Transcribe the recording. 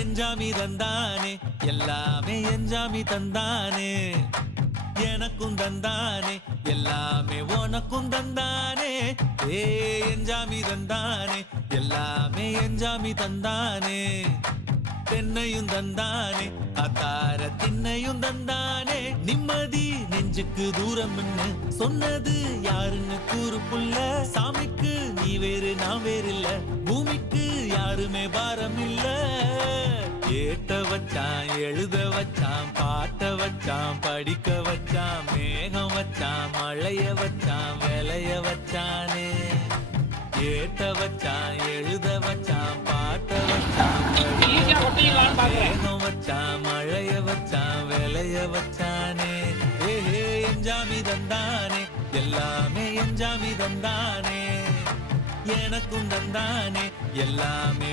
எஞ்சாமி தந்தானே எல்லாமே எஞ்சாமி தந்தானே எனக்கும் தந்தானே எல்லாமே உனக்கும் தந்தானே ஏ எஞ்சாமி தந்தானே எல்லாமே எஞ்சாமி தந்தானே தென்னையும் தந்தானே அத்தார திண்ணையும் தந்தானே நிம்மதி நெஞ்சுக்கு தூரம் சொன்னது யாருன்னு கூறு புள்ள சாமிக்கு நீ வேறு நான் வேறு இல்ல பூமிக்கு யாருமே பாரம் இல்ல ஏட்ட வச்சான் எழுத வச்சான் பாட்ட வச்சான் படிக்க வச்சான் மேகம் வச்சான் மழைய வச்சான் விளைய வச்சானே ஏட்ட வச்சான் எழுத வச்சான் பாட்ட வச்சான் மேகம் வச்சான் மழைய வச்சான் விளைய வச்சானே ஏஹே எஞ்சாமி தந்தானே எல்லாமே எஞ்சாமி தந்தானே எனக்கும் தந்தானே எல்லாமே